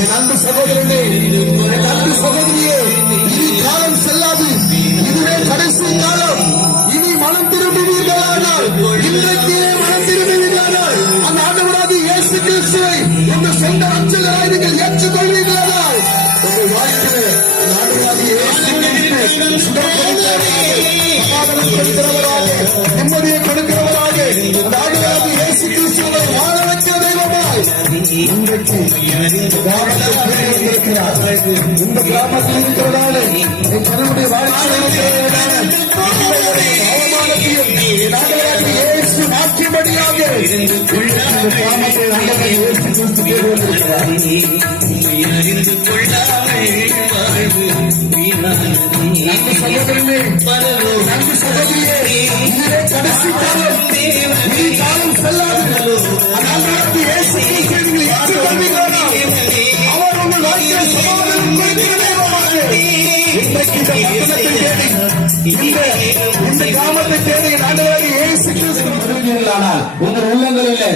என் அன்பு சகோதரனே, என் அன்பு சகோதரியே, இனி காலம் செல்லாது. இதுவே கடைசி காலம். இனி மனம் திரும்புவீர்களானால், இன்றைக்கே மனம் திரும்புவீர்களானால், அந்த ஆண்டவராகிய இயேசு கிறிஸ்துவை உங்கள் சொந்த ரட்சகராய் நீங்கள் ஏற்றுக்கொள்வீர்களானால், உங்கள் வாழ்க்கையிலே ஆண்டவராகிய இயேசு கிறிஸ்து சுகம் கொடுக்கிறவராக, நிம்மதியை கொடுக்கிறவராக, அந்த ஆண்டவராகிய இயேசு கிறிஸ்துவை வாழ வைக்கிற தெய்வமாய் இன்றைக்கு இந்த கிராமத்தில் இருக்கிறதால என் கணவனுடைய வாழ்க்கையில் மாற்றிபடியாக கிராமத்தை அறிந்து கடைசி காலம் செல்லாது. அவர் உங்கள் வாழ்க்கையை சமாதானம் இந்த கிராமத்தை தேடி ஆண்டவராகிய இயேசு கிறிஸ்து வருவீர்களானால், உங்கள் இல்லங்களிலே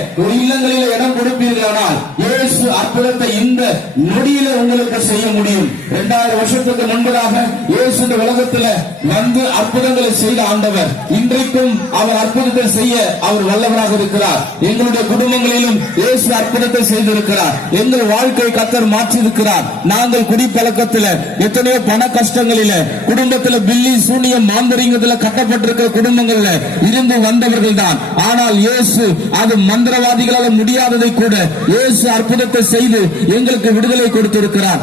இடம் கொடுப்பீர்களானால், இயேசு அற்புதத்தை இந்த நொடியில உங்களுக்கு செய்ய முடியும். 2000 வருஷத்துக்கு முன்பதாக இயேசு இந்த உலகத்தில் வந்து அற்புதங்களை செய்த ஆண்டவர் இன்றைக்கும் அவர் அற்புதத்தை செய்ய அவர் வல்லவராக இருக்கிறார். எங்களுடைய குடும்பங்களிலும் இயேசு அற்புதத்தை செய்திருக்கிறார். எங்கள் வாழ்க்கை கர்த்தர் மாற்றி இருக்கிறார். நாங்கள் குடிப்பழக்கத்தில் எத்தனையோ பண கஷ்டங்களில, குடும்பத்தில் பில்லி சூனியம் மாந்தரிகத்தில் கட்டப்பட்டிருக்கிற குடும்பங்கள்ல இருந்து வந்தவர்கள் தான். ஆனால் இயேசு அது மந்திரவாதிகளால் முடியாததை கூட இயேசு அற்புதத்தை செய்து எங்களுக்கு விடுதலை கொடுத்திருக்கிறார்.